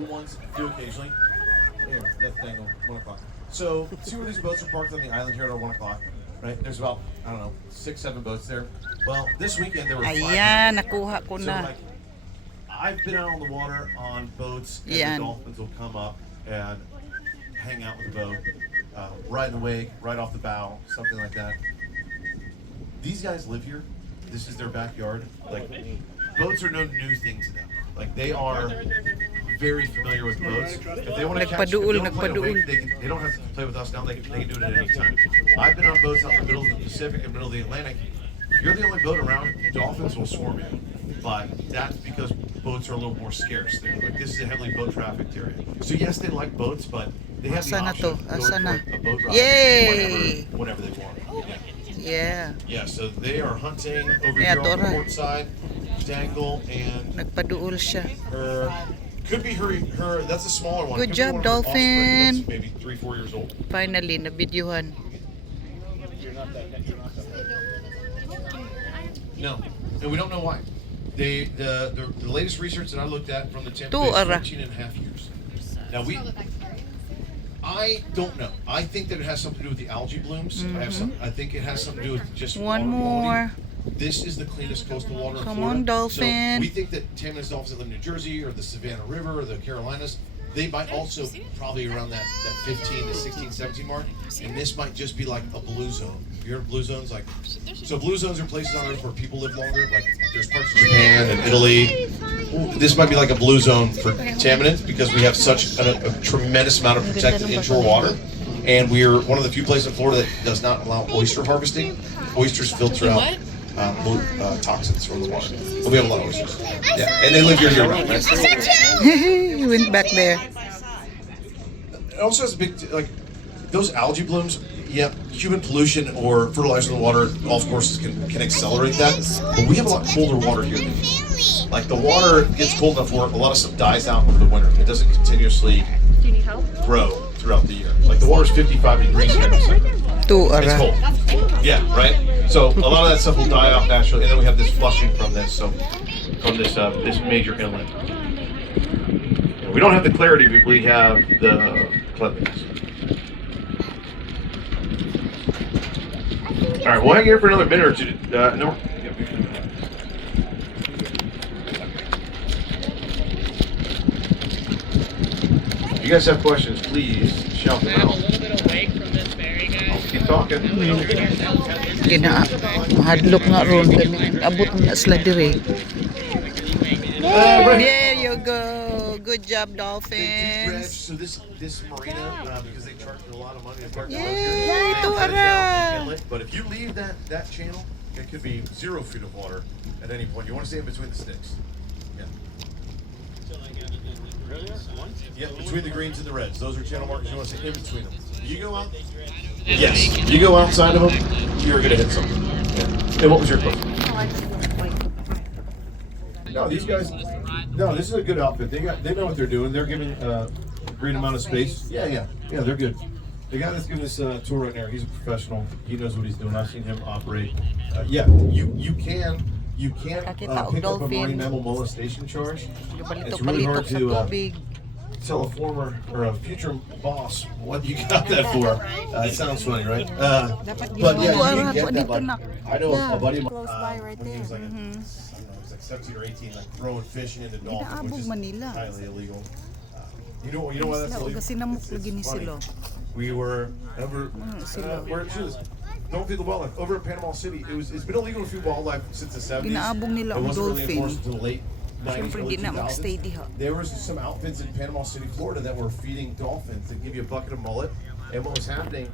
Ones do occasionally. Here, that thing, 1 o'clock. So, two of these boats are parked on the island here at 1 o'clock. Right? There's about, I don't know, 6, 7 boats there. Well, this weekend there were 5. Ayan, nakuha ko So, na. like, I've been out on the water on boats, and Yan. the dolphins will come up and hang out with the boat, ride in the wake, right off the bow, something like that. These guys live here. This is their backyard. Like, boats are no new thing to them. Like, they are very familiar with boats. If they want to catch, if they want to play a wake, they don't have to play with us now. They can do it at any time. I've been on boats out in the middle of the Pacific and middle of the Atlantic. If you're the only boat around, dolphins will swarm you. But that's because boats are a little more scarce there. Like, this is a heavily boat trafficked area. So yes, they like boats, but they have the Asa na option to? of going Asa na? for a boat ride Yay! whenever they want. Yeah. Yeah, so they are hunting over Yeah, here on the Dora. port side. Dangle and Nagpaduol siya. her could be her. That's a smaller one. Good Could be job, one of her offspring Dolphin. that's maybe 3-4 years old. Finally, na-videohan. No, and we don't know why. The latest research that I looked at from the Tampa Tu Bay is ara. 13.5 years. Now I don't know. I think that it has something to do with the algae blooms. I think it has something to do with just One water quality. more. This is the cleanest coastal water in Come Florida. on, Dolphin. So we think that Tammany's dolphins that live in New Jersey or the Savannah River or the Carolinas, they might also probably around that 15 to 16, 17 mark. And this might just be like a blue zone. You heard of blue zones? Like, so blue zones are places on Earth where people live longer. Like there's parts of Japan and Italy. This might be like a blue zone for Tammany because we have such a tremendous amount of protected inshore water. And we're one of the few places in Florida that does not allow oyster harvesting. Oysters filter out toxins from the water. Well, we have a lot of oysters. Yeah, and they live here year-round, right? He went back there. It also has a big, like, those algae blooms, yeah, human pollution or fertilizer in the water, golf courses can accelerate that. But we have a lot colder water here than you. Like, the water gets cold enough where a lot of stuff dies out over the winter. It doesn't continuously grow throughout the year. Like, the water's 55 degrees here in a second. Tu It's ara. cold. Yeah, right? So a lot of that stuff will die out naturally, and then we have this flushing from this, this major inlet. Yeah, we don't have the clarity, but we have the cleanliness. All right, we'll hang here for another minute or two. No. If you guys have questions, please shout them out. Keep talking. Gina, mahadlok nga ron. Abot na sila dire. There you go. Good job, They do dredge, Dolphins. so this marina, because they charge a lot of money to park the boat Yay, here, they Dora. dredge out the inlet. But if you leave that channel, it could be 0 feet of water at any point. You want to stay in between the sticks. Yeah. Yeah, between the greens and the reds. Those are channel markers. You want to stay in between them. You go out. Yes. You go outside of them, you're gonna hit something. Yeah. And what was your question? No, these guys. No, this is a good outfit. They know what they're doing. They're giving a great amount of space. Yeah. They're good. The guy that's giving this tour right now, he's a professional. He knows what he's doing. I've seen him operate. Yeah, you can pick up a marine mammal molestation charge. It's really hard Balitok sa to tubig. tell a former or a future boss what you got that for. It sounds funny, right? But yeah, you can get that. Like, I know a buddy of mine. Close by right When he was there. like, I don't know, he was like 17 or 18, like throwing fish into dolphins, which is Manila. highly illegal. You know why that's illegal? Kasi namuk It's lagi ni funny. sila. We were over sila? where choose. Don't feed the wildlife over in Panama City. It's been illegal to feed wildlife since the 70s. Ginaabong nila It ang wasn't really dolphin. enforced until the late 90s, Siyempre, early di na 2000s. magstay diha. There was some outfits in Panama City, Florida that were feeding dolphins. They give you a bucket of mullet, and what was happening